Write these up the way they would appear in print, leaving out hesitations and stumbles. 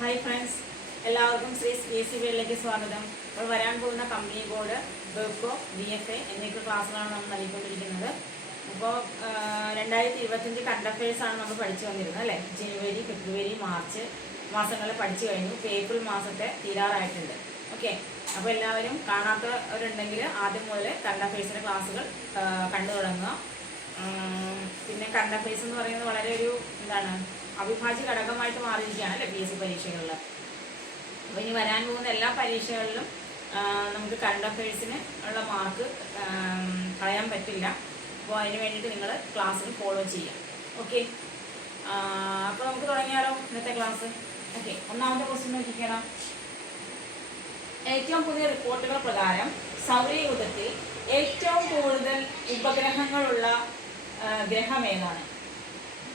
Hi friends, എല്ലാവർക്കും Shri PSC വേൾഡിലേക്ക് സ്വാഗതം. അപ്പോൾ വരാൻ പോകുന്ന കമ്പനി ബോർഡ്, ബെവ്കോ, DFA എന്നൊക്കെ ക്ലാസ്സുകളാണ് നമ്മൾ നൽകിക്കൊണ്ടിരിക്കുന്നത്. അപ്പോൾ 2025 കറണ്ട് അഫയേഴ്സ് ആണ് നമ്മൾ പഠിച്ചു വന്നിരുന്നത് അല്ലേ. ജനുവരി, ഫെബ്രുവരി, മാർച്ച് മാസങ്ങളിൽ പഠിച്ചു കഴിഞ്ഞു. ഇപ്പോൾ ഏപ്രിൽ മാസത്തെ തീരാറായിട്ടുണ്ട്. ഓക്കെ, അപ്പോൾ എല്ലാവരും കാണാത്തവരുണ്ടെങ്കിൽ ആദ്യം മുതൽ കറണ്ട് അഫയേഴ്സിൻ്റെ ക്ലാസ്സുകൾ കണ്ടു തുടങ്ങുക. പിന്നെ കറണ്ട് അഫയേഴ്സ് എന്ന് പറയുന്നത് വളരെ ഒരു അവിഭാജ്യ ഘടകമായിട്ട് മാറിയിരിക്കുകയാണ് അല്ലേ PSC പരീക്ഷകളിൽ. അപ്പോൾ ഇനി വരാൻ പോകുന്ന എല്ലാ പരീക്ഷകളിലും നമുക്ക് കറണ്ട് അഫയേഴ്സിന് ഉള്ള മാർക്ക് കളയാൻ പറ്റില്ല. അപ്പോൾ അതിന് വേണ്ടിയിട്ട് നിങ്ങൾ ക്ലാസ്സിൽ ഫോളോ ചെയ്യാം. ഓക്കെ, അപ്പോൾ നമുക്ക് തുടങ്ങിയാലോ ഇന്നത്തെ ക്ലാസ്. ഓക്കെ, ഒന്നാമത്തെ ക്വസ്റ്റ്യൻ നോക്കിക്കണം. ഏറ്റവും പുതിയ റിപ്പോർട്ടുകൾ പ്രകാരം സൗരയൂഥത്തിൽ ഏറ്റവും കൂടുതൽ ഉപഗ്രഹങ്ങളുള്ള ഗ്രഹം ഏതാണ്?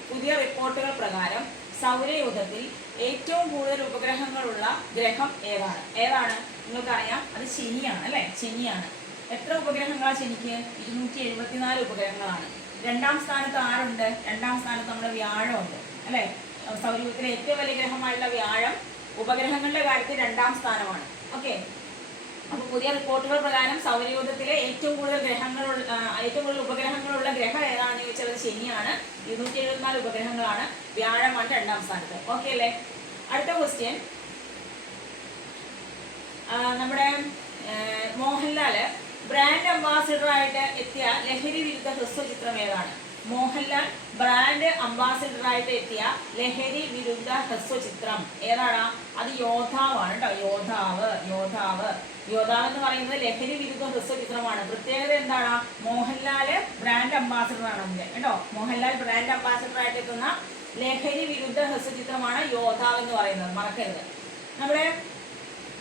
പുതിയ റിപ്പോർട്ടുകൾ പ്രകാരം സൗരയൂഥത്തിൽ ഏറ്റവും കൂടുതൽ ഉപഗ്രഹങ്ങളുള്ള ഗ്രഹം ഏതാണ്? നിങ്ങൾക്കറിയാം, അത് ശനിയാണ് അല്ലേ. ശനിയാണ്. എത്ര ഉപഗ്രഹങ്ങളാണ് ശനിക്ക്? 274 ഉപഗ്രഹങ്ങളാണ്. രണ്ടാം സ്ഥാനത്ത് ആരുണ്ട്? രണ്ടാം സ്ഥാനത്ത് നമ്മുടെ വ്യാഴമുണ്ട് അല്ലേ. സൗരയൂഥത്തിലെ ഏറ്റവും വലിയ ഗ്രഹമായുള്ള വ്യാഴം ഉപഗ്രഹങ്ങളുടെ കാര്യത്തിൽ രണ്ടാം സ്ഥാനമാണ്. ഓക്കെ, അപ്പോൾ പുതിയ റിപ്പോർട്ടുകൾ പ്രകാരം സൗരയൂഥത്തിലെ ഏറ്റവും കൂടുതൽ ഉപഗ്രഹങ്ങളുള്ള ഗ്രഹം ഏതാണെന്ന് ചോദിച്ചാൽ അത് ശനിയാണ്. 274 ഉപഗ്രഹങ്ങളാണ്. വ്യാഴമാണ് രണ്ടാം സ്ഥാനത്ത്. ഓക്കെ അല്ലേ. അടുത്ത ക്വസ്റ്റ്യൻ, നമ്മുടെ മോഹൻലാല് ബ്രാൻഡ് അംബാസിഡറായിട്ട് എത്തിയ ലഹരി വിരുദ്ധ ഹ്രസ്വചിത്രം ഏതാണ്? മോഹൻലാൽ ബ്രാൻഡ് അംബാസിഡറായിട്ട് എത്തിയ ലഹരി വിരുദ്ധ ഹ്രസ്വചിത്രം ഏതാണ്? അത് യോദ്ധാവാണ് കേട്ടോ. യോദ്ധാവ് എന്ന് പറയുന്നത് ലഹരി വിരുദ്ധ ഹ്രസ്വചിത്രമാണ്. പ്രത്യേകത എന്താണ്? മോഹൻലാല് ബ്രാൻഡ് അംബാസിഡറാണ് അതിന്റെ കേട്ടോ. മോഹൻലാൽ ബ്രാൻഡ് അംബാസിഡറായിട്ട് എത്തുന്ന ലഹരി വിരുദ്ധ ഹ്രസ്വചിത്രമാണ് യോദ്ധാവ് എന്ന് പറയുന്നത്. മറക്കരുത്. നമ്മുടെ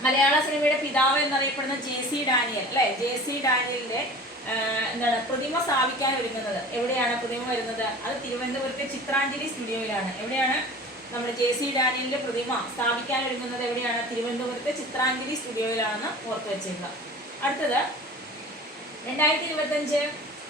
മലയാള സിനിമയുടെ പിതാവ് എന്നറിയപ്പെടുന്ന JC ഡാനിയൽ അല്ലെ. JC ഡാനിയലിന്റെ പ്രതിമ സ്ഥാപിക്കാൻ ഒരുങ്ങുന്നത് എവിടെയാണ്? പ്രതിമ വരുന്നത് അത് തിരുവനന്തപുരത്തെ ചിത്രാഞ്ജലി സ്റ്റുഡിയോയിലാണ്. എവിടെയാണ് നമ്മുടെ JC ഡാനിയലിന്റെ പ്രതിമ സ്ഥാപിക്കാൻ ഒരുങ്ങുന്നത്? എവിടെയാണ്? തിരുവനന്തപുരത്തെ ചിത്രാഞ്ജലി സ്റ്റുഡിയോയിലാണെന്ന് ഓർത്തു വെച്ചേക്കുക. അടുത്തത്, 2025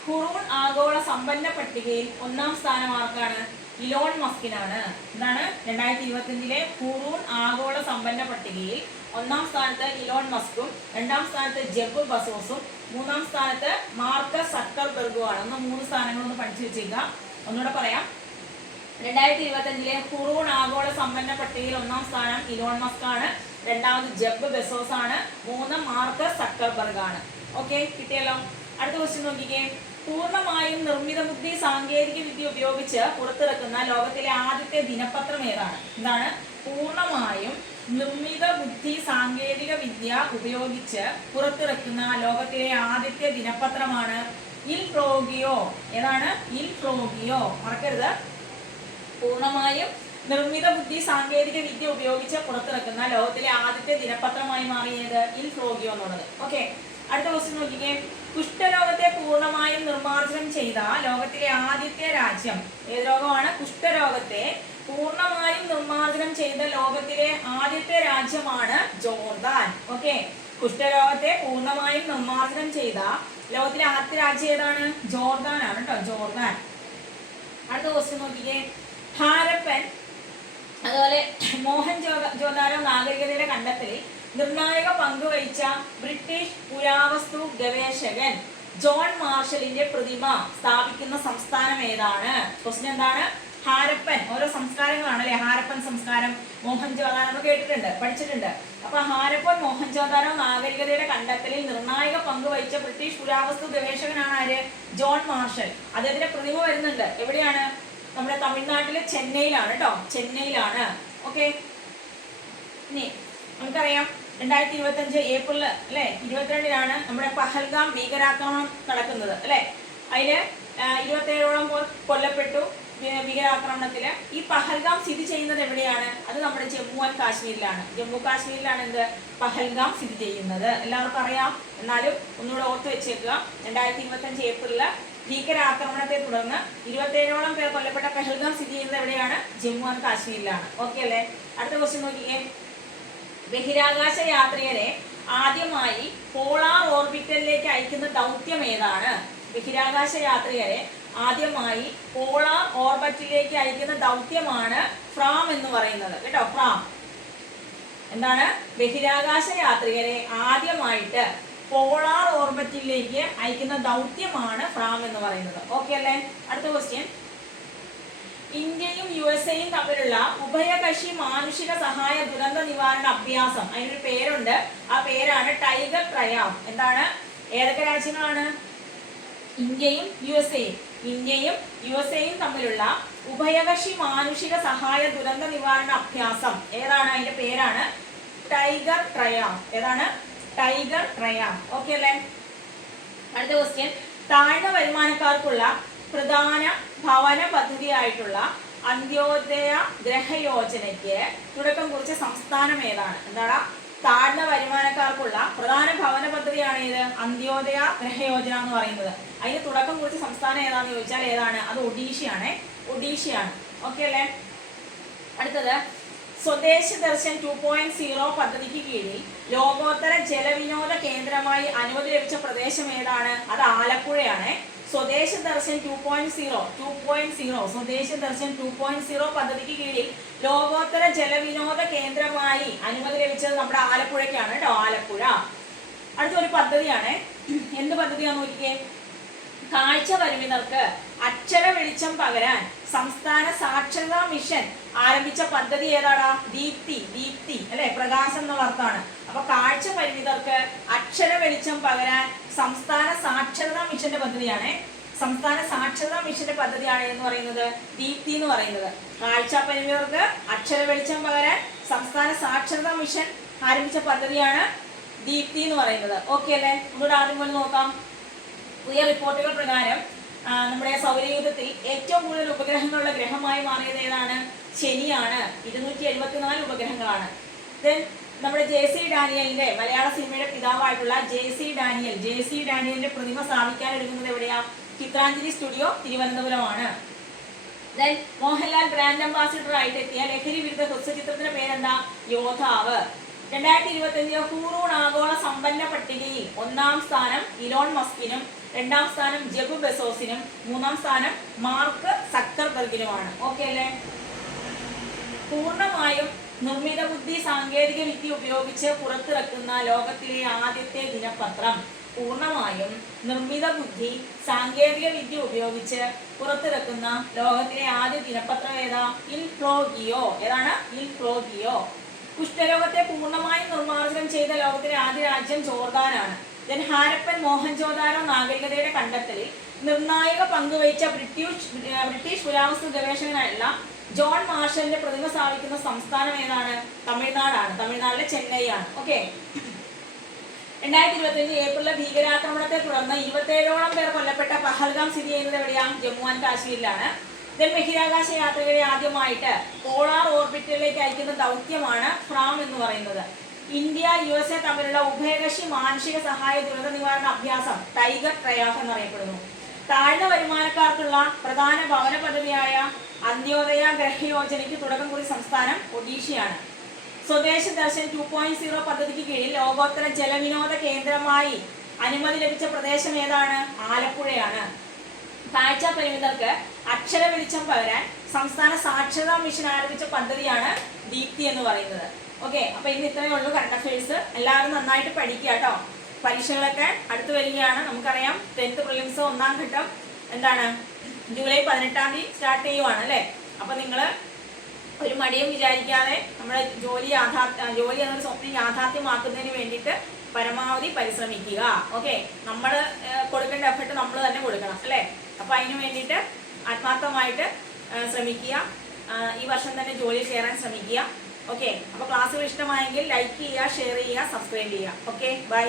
ഹുറൂൺ ആഗോള സമ്പന്ന പട്ടികയിൽ ഒന്നാം സ്ഥാനം ആർക്കാണ്? ഇലോൺ മസ്കിനാണ്. എന്താണ്? 2025 ഹുറൂൺ ആഗോള സമ്പന്ന പട്ടികയിൽ ഒന്നാം സ്ഥാനത്ത് ഇലോൺ മസ്കും, രണ്ടാം സ്ഥാനത്ത് ജെഫ് ബസോസും, മൂന്നാം സ്ഥാനത്ത് മാർക്കസ് സക്കർബർഗുമാണ്. 3 സ്ഥാനങ്ങളൊന്ന് പഠിച്ചു വെച്ചേക്കുക. ഒന്നുകൂടെ പറയാം. 2025 ഹുറൂൺ ആഗോള സമ്പന്ന പട്ടികയിൽ ഒന്നാം സ്ഥാനം ഇലോൺ മസ്ക് ആണ്, രണ്ടാമത് ജെഫ് ബെസോസ് ആണ്, 3 മാർക്കസ് സക്കർബർഗ് ആണ്. ഓക്കെ, കിട്ടിയല്ലോ. അടുത്ത ക്വസ്റ്റ്യൻ നോക്കിക്കേ. പൂർണ്ണമായും നിർമ്മിത ബുദ്ധി സാങ്കേതിക വിദ്യ ഉപയോഗിച്ച് പുറത്തിറക്കുന്ന ലോകത്തിലെ ആദ്യത്തെ ദിനപത്രം ഏതാണ്? എന്താണ്? പൂർണ്ണമായും നിർമ്മിത ബുദ്ധി സാങ്കേതിക വിദ്യ ഉപയോഗിച്ച് പുറത്തിറക്കുന്ന ലോകത്തിലെ ആദ്യത്തെ ദിനപത്രമാണ് ഇൽ ഫ്ലോഗിയോ. ഏതാണ്? ഇൽ ഫ്ലോഗിയോ. മറക്കരുത്. പൂർണ്ണമായും നിർമ്മിത ബുദ്ധി സാങ്കേതിക വിദ്യ ഉപയോഗിച്ച് പുറത്തിറക്കുന്ന ലോകത്തിലെ ആദ്യത്തെ ദിനപത്രമായി മാറിയത് ഇൽ ഫ്ലോഗിയോ എന്നുള്ളത്. ഓക്കെ, അടുത്ത ക്വസ്റ്റ്യൻ നോക്കിക്കേ. കുഷ്ഠരോഗത്തെ പൂർണ്ണമായും നിർമ്മാർജ്ജനം ചെയ്ത ലോകത്തിലെ ആദ്യത്തെ രാജ്യം ഏത് രോഗമാണ്? കുഷ്ഠരോഗത്തെ പൂർണ്ണമായും നിർമ്മാർജ്ജനം ചെയ്ത ലോകത്തിലെ ആദ്യത്തെ രാജ്യമാണ് ജോർദാൻ. ഓക്കെ, കുഷ്ഠരോഗത്തെ പൂർണ്ണമായും നിർമ്മാർജ്ജനം ചെയ്ത ലോകത്തിലെ ആദ്യത്തെ രാജ്യം ഏതാണ്? ജോർദാൻ ആണ് കേട്ടോ. ജോർദാൻ. അടുത്ത ക്വസ്റ്റ്യൻ നോക്കിക്കേ. ഹാരപ്പൻ അതുപോലെ മോഹൻജോദാരോ നാഗരികതയുടെ കണ്ടെത്തലിൽ നിർണായക പങ്കുവഹിച്ച ബ്രിട്ടീഷ് പുരാവസ്തു ഗവേഷകൻ ജോൺ മാർഷലിന്റെ പ്രതിമ സ്ഥാപിക്കുന്ന സംസ്ഥാനം ഏതാണ്? ക്വസ്റ്റ്യൻ എന്താണ്? ഹാരപ്പൻ. ഓരോ സംസ്കാരങ്ങളാണ് അല്ലെ. ഹാരപ്പൻ സംസ്കാരം, മോഹൻജോദാരോ നമ്മൾ കേട്ടിട്ടുണ്ട്, പഠിച്ചിട്ടുണ്ട്. അപ്പൊ ഹാരപ്പൻ മോഹൻജോദാരോ നാഗരികതയുടെ കണ്ടെത്തലിൽ നിർണായക പങ്കുവഹിച്ച ബ്രിട്ടീഷ് പുരാവസ്തു ഗവേഷകനാണ് ആര്? John marshal. അദ്ദേഹത്തിന്റെ പ്രതിമ വരുന്നുണ്ട്. എവിടെയാണ്? നമ്മുടെ തമിഴ്നാട്ടിലെ ചെന്നൈയിലാണ് കേട്ടോ. ചെന്നൈയിലാണ്. ഓക്കെ, ഇനി നമുക്കറിയാം 2025 ഏപ്രിൽ അല്ലെ 22-നാണ് നമ്മുടെ പഹൽഗാം ഭീകരാക്രമണം നടക്കുന്നത് അല്ലെ. അതില് 27ഓളം കൊല്ലപ്പെട്ടു ഭീകരാക്രമണത്തില്. ഈ പഹൽഗാം സ്ഥിതി ചെയ്യുന്നത് എവിടെയാണ്? അത് നമ്മുടെ ജമ്മു ആൻഡ് കാശ്മീരിലാണ്. ജമ്മു കാശ്മീരിലാണ് എന്ത്? പഹൽഗാം സ്ഥിതി ചെയ്യുന്നത്. എല്ലാവർക്കും അറിയാം, എന്നാലും ഒന്നുകൂടെ ഓർത്ത് വെച്ചേക്കുക. 2025 ഏപ്രില് ഭീകരാക്രമണത്തെ തുടർന്ന് 27ഓളം പേർ കൊല്ലപ്പെട്ട പഹൽഗാം സ്ഥിതി ചെയ്യുന്നത് എവിടെയാണ്? ജമ്മു ആൻഡ് കാശ്മീരിലാണ്. ഓക്കെ അല്ലേ. അടുത്ത ക്വസ്റ്റ്യൻ നോക്കിയേ. ബഹിരാകാശ യാത്രികരെ ആദ്യമായി പോളാർ ഓർബിറ്റലിലേക്ക് അയക്കുന്ന ദൗത്യം ഏതാണ്? ബഹിരാകാശ യാത്രികരെ ആദ്യമായി പോളാർ ഓർബിറ്റിലേക്ക് അയക്കുന്ന ദൗത്യമാണ് ഫ്രാം എന്ന് പറയുന്നത് കേട്ടോ. എന്താണ്? ബഹിരാകാശ യാത്രികരെ ആദ്യമായിട്ട് പോളാർ ഓർബിറ്റിലേക്ക് അയക്കുന്ന ദൗത്യമാണ് ഫ്രാം എന്ന് പറയുന്നത്. ഓക്കെ അല്ലേ? അടുത്ത ക്വസ്റ്റ്യൻ. ഇന്ത്യയും USA തമ്മിലുള്ള ഉഭയകക്ഷി മാനുഷിക സഹായ ദുരന്ത നിവാരണ അഭ്യാസം, അതിനൊരു പേരുണ്ട്. ആ പേരാണ് ടൈഗർ ട്രയാഫ്. എന്താണ്? ഏതൊക്കെ രാജ്യങ്ങളാണ്? ഇന്ത്യയും യുഎസ്എയും തമ്മിലുള്ള ഉഭയകക്ഷി മാനുഷിക സഹായ ദുരന്ത നിവാരണ അഭ്യാസം ഏതാണ്? അതിന്റെ പേരാണ് ടൈഗർ ട്രയാഫ്. ഏതാണ്? ടൈഗർ ട്രയാഫ്. ഓക്കെ അല്ലേ? അടുത്ത ക്വസ്റ്റ്യൻ. താഴ്ന്ന വരുമാനക്കാർക്കുള്ള പ്രധാന ഭവന പദ്ധതിയായിട്ടുള്ള അന്ത്യോദയ ഗ്രഹയോജനയ്ക്ക് തുടക്കം കുറിച്ച സംസ്ഥാനം ഏതാണ്? എന്താണ്? താഴ്ന്ന വരുമാനക്കാർക്കുള്ള പ്രധാന ഭവന പദ്ധതിയാണ് ഇത് അന്ത്യോദയ ഗ്രഹയോജന എന്ന് പറയുന്നത്. അതിന് തുടക്കം കുറിച്ച സംസ്ഥാനം ഏതാന്ന് ചോദിച്ചാൽ ഏതാണ്? അത് ഒഡീഷയാണ്. ഓക്കെ അല്ലേ? അടുത്തത്, സ്വദേശ് ദർശൻ 2.0 പദ്ധതിക്ക് കീഴിൽ ലോകോത്തര ജലവിനോദ കേന്ദ്രമായി അനുമതി ലഭിച്ച പ്രദേശം ഏതാണ്? അത് ആലപ്പുഴയാണ്. സ്വദേശ് ദർശൻ 2.0 സ്വദേശ് ദർശൻ 2.0 പദ്ധതിക്ക് കീഴിൽ ലോകോത്തര ജലവിനോദ കേന്ദ്രമായി അനുമതി ലഭിച്ചത് നമ്മുടെ ആലപ്പുഴയ്ക്കാണ് കേട്ടോ. ആലപ്പുഴ. അടുത്തൊരു പദ്ധതിയാണ്. എന്ത് പദ്ധതിയാന്ന് നോക്കിയേ? കാഴ്ച പരിമിതർക്ക് അക്ഷര വെളിച്ചം പകരാൻ സംസ്ഥാന സാക്ഷരതാ മിഷൻ ആരംഭിച്ച പദ്ധതി ഏതാടാ? ദീപ്തി അല്ലെ? പ്രകാശം എന്നുള്ള അർത്ഥമാണ്. അപ്പൊ കാഴ്ച പരിമിതർക്ക് അക്ഷര വെളിച്ചം പകരാൻ സംസ്ഥാന സാക്ഷരതാ മിഷന്റെ പദ്ധതിയാണ്. എന്ന് പറയുന്നത് ദീപ്തി എന്ന് പറയുന്നത്. കാഴ്ച പരിമിതർക്ക് അക്ഷര വെളിച്ചം പകരാൻ സംസ്ഥാന സാക്ഷരതാ മിഷൻ ആരംഭിച്ച പദ്ധതിയാണ് ദീപ്തി എന്ന് പറയുന്നത്. ഓക്കെ അല്ലേ? ഒന്നുകൂടെ ആദ്യം പോലെ നോക്കാം. പുതിയ റിപ്പോർട്ടുകൾ പ്രകാരം നമ്മുടെ സൗരയൂഥത്തിൽ ഏറ്റവും കൂടുതൽ ഉപഗ്രഹങ്ങളുള്ള ഗ്രഹമായി മാറിയത് ഏതാണ്? ശനിയാണ്. 274 ഉപഗ്രഹങ്ങളാണ്. ദെൻ നമ്മുടെ JC ഡാനിയലിന്റെ, മലയാള സിനിമയുടെ പിതാവായിട്ടുള്ള JC ഡാനിയലിന്റെ പ്രതിമ സ്ഥാപിക്കാൻ എടുക്കുന്നത് എവിടെയാ? ചിത്രാഞ്ജലി സ്റ്റുഡിയോ, തിരുവനന്തപുരമാണ്. ദെൻ മോഹൻലാൽ ബ്രാൻഡ് അംബാസിഡർ ആയിട്ട് എത്തിയ ലഹരി വിരുദ്ധ ഹ്രസ്വചിത്രത്തിന്റെ പേരെന്താ? യോദ്ധാവ്. 2025 ഹൂറൂൺ ആഗോള സമ്പന്ന പട്ടികയിൽ 1-ാം സ്ഥാനം ഇലോൺ മസ്കിനും 2-ാം സ്ഥാനം ജെഫ് ബെസോസിനും 3-ാം സ്ഥാനം മാർക്ക് സക്കർബർഗിനുമാണ്. ഓക്കെ അല്ലേ? പൂർണ്ണമായും നിർമ്മിത ബുദ്ധി സാങ്കേതിക വിദ്യ ഉപയോഗിച്ച് പുറത്തിറക്കുന്ന ലോകത്തിലെ ആദ്യത്തെ ദിനപത്രം. പൂർണ്ണമായും നിർമ്മിത ബുദ്ധി സാങ്കേതിക വിദ്യ ഉപയോഗിച്ച് പുറത്തിറക്കുന്ന ലോകത്തിലെ ആദ്യ ദിനപത്രം ഏതാ? ഇൽ ഫ്ലോഗിയോ. ഏതാണ്? ഇൽ ഫ്ലോഗിയോ. കുഷ്ഠരോഗത്തെ പൂർണ്ണമായും നിർമ്മാർജ്ജനം ചെയ്ത ലോകത്തിലെ ആദ്യ രാജ്യം ജോർദാനാണ്. ദെൻ ഹാരപ്പൻ മോഹൻജോദാരോ നാഗരികതയുടെ കണ്ടെത്തലിൽ നിർണായക പങ്കുവഹിച്ച ബ്രിട്ടീഷ് പുരാവസ്തു ഗവേഷകനായുള്ള ജോൺ മാർഷലിന്റെ പ്രതിമ സ്ഥാപിക്കുന്ന സംസ്ഥാനം ഏതാണ്? തമിഴ്നാടാണ്. തമിഴ്നാട്ടിലെ ചെന്നൈ ആണ്. ഓക്കെ. 2025 ഏപ്രിലിലെ ഭീകരാക്രമണത്തെ തുടർന്ന് 27ഓളം പേർ കൊല്ലപ്പെട്ട പഹൽഗാം സ്ഥിതി ചെയ്യുന്നത് എവിടെയാണ്? ജമ്മു ആൻഡ് കാശ്മീരിലാണ്. ദെൻ ബഹിരാകാശ യാത്രികരെ ആദ്യമായിട്ട് പോളാർ ഓർബിറ്റിലേക്ക് അയക്കുന്ന ദൗത്യമാണ് ഫ്രാം എന്ന് പറയുന്നത്. ഇന്ത്യ USA തമ്മിലുള്ള ഉഭയകക്ഷി മാനുഷിക സഹായ ദുരന്ത നിവാരണ അഭ്യാസം ടൈഗർ ട്രയാഫ് എന്നറിയപ്പെടുന്നു. താഴ്ന്ന വരുമാനക്കാർക്കുള്ള പ്രധാന ഭവന പദ്ധതിയായ അന്ത്യോദയ ഗ്രഹയോജനയ്ക്ക് തുടക്കം കുറിച്ച സംസ്ഥാനം ഒഡീഷയാണ്. സ്വദേശ് ദർശൻ 2.0 പദ്ധതിക്ക് കീഴിൽ ലോകോത്തര ജലവിനോദ കേന്ദ്രമായി അനുമതി ലഭിച്ച പ്രദേശം ഏതാണ്? ആലപ്പുഴയാണ്. കാഴ്ച പരിമിതർക്ക് അക്ഷര വെളിച്ചം പകരാൻ സംസ്ഥാന സാക്ഷരതാ മിഷൻ ആരംഭിച്ച പദ്ധതിയാണ് ദീപ്തി എന്ന് പറയുന്നത്. ഓക്കെ. അപ്പൊ ഇന്ന് ഇത്രയേ ഉള്ളൂ കറണ്ട് അഫയേഴ്സ്. എല്ലാവരും നന്നായിട്ട് പഠിക്കുക കേട്ടോ. പരീക്ഷകളൊക്കെ അടുത്ത് വരികയാണ്. നമുക്കറിയാം 10th പ്രിലിംസ് 1-ാം ഘട്ടം എന്താണ്? ജൂലൈ 18-ാം തീയതി സ്റ്റാർട്ട് ചെയ്യുവാണ് അല്ലേ? അപ്പൊ നിങ്ങൾ ഒരു മടിയും വിചാരിക്കാതെ നമ്മുടെ ജോലി എന്നൊരു സ്വപ്നം യാഥാർത്ഥ്യമാക്കുന്നതിന് വേണ്ടിയിട്ട് പരമാവധി പരിശ്രമിക്കുക. ഓക്കെ. നമ്മൾ കൊടുക്കേണ്ട എഫർട്ട് നമ്മൾ തന്നെ കൊടുക്കണം അല്ലേ? അപ്പൊ അതിന് വേണ്ടിയിട്ട് ആത്മാർത്ഥമായിട്ട് ശ്രമിക്കുക. ഈ വർഷം തന്നെ ജോലിയിൽ കയറാൻ ശ്രമിക്കുക. ഓക്കെ. അപ്പോൾ ക്ലാസ്സുകൾ ഇഷ്ടമായെങ്കിൽ ലൈക്ക് ചെയ്യുക, ഷെയർ ചെയ്യുക, സബ്സ്ക്രൈബ് ചെയ്യുക. ഓക്കെ. ബൈ.